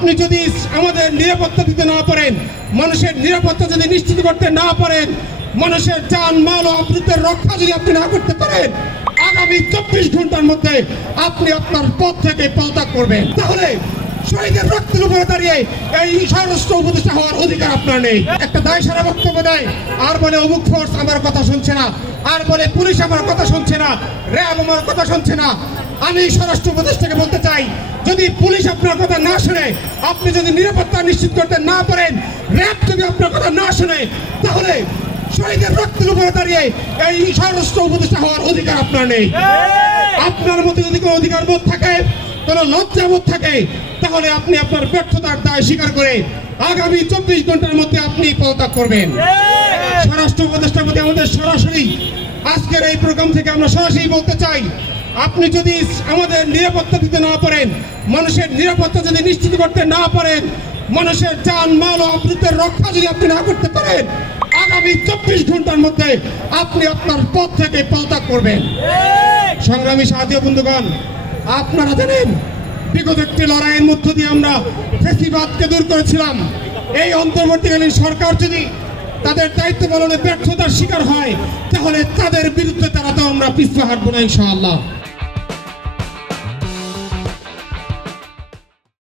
আপনি যদি আমাদের নিরাপত্তা দিতে না পারেন, মানুষের নিরাপত্তা যদি নিশ্চিত করতে না পারেন, মানুষের জান মাল ও অমৃতের রক্ষা যদি আপনি না করতে পারেন, আগামী 24 ঘন্টার মধ্যে আপনি আপনার পদ থেকে পদত্যাগ করবেন। তাহলে শহীদের রক্তের উপরে দাঁড়িয়ে এই স্বরাষ্ট্র উপদেষ্টা হওয়ার অধিকার আপনার নেই। একটা দায় সারা বক্তব্য দেয় আর বলে অমুক ফোর্স আমার কথা শুনছে না, আর বলে পুলিশ আমার কথা শুনছে না, র্যাব আমার কথা শুনছে না। আমি স্বরাষ্ট্র উপদেষ্টাকে বলতে চাই, যদি পুলিশ আপনার কথা না শুনে, আপনি যদি নিরাপত্তা নিশ্চিত করতে না পারেন, র্যাব যদি আপনার কথা না শুনে, তাহলে শহীদের রক্তের উপরে দাঁড়িয়ে এই স্বরাষ্ট্র উপদেষ্টা হওয়ার অধিকার আপনার নেই। আপনার মধ্যে যদি কোনো অধিকার বোধ থাকে, কোনো লজ্জাবোধ থাকে, তাহলে আপনি আপনার ব্যর্থতার দায় স্বীকার করে আগামী 24 ঘন্টার মধ্যে আপনি পদত্যাগ করবেন। স্বরাষ্ট্র উপদেষ্টার প্রতি আমাদের সরাসরি আজকের এই প্রোগ্রাম থেকে আমরা সরাসরি বলতে চাই, আপনি যদি আমাদের নিরাপত্তা দিতে না পারেন, মানুষের নিরাপত্তা যদি নিশ্চিত করতে না পারেন, মানুষের জান মাল ও অমৃতের রক্ষা যদি আপনি না করতে পারেন, আগামী 24 ঘন্টার মধ্যে আপনি আপনার পদ থেকে পদত্যাগ করবেন। সংগ্রামী সাথী বন্ধুগণ, আপনারা জানেন বিগত একটি লড়াইয়ের মধ্য দিয়ে আমরা ফ্যাসিবাদকে দূর করেছিলাম। এই অন্তর্বর্তীকালীন সরকার যদি তাদের দায়িত্ব পালনে ব্যর্থতার শিকার হয়, তাহলে তাদের বিরুদ্ধে তারা তো আমরা পিছপা হাঁটবো না ইনশাআল্লাহ।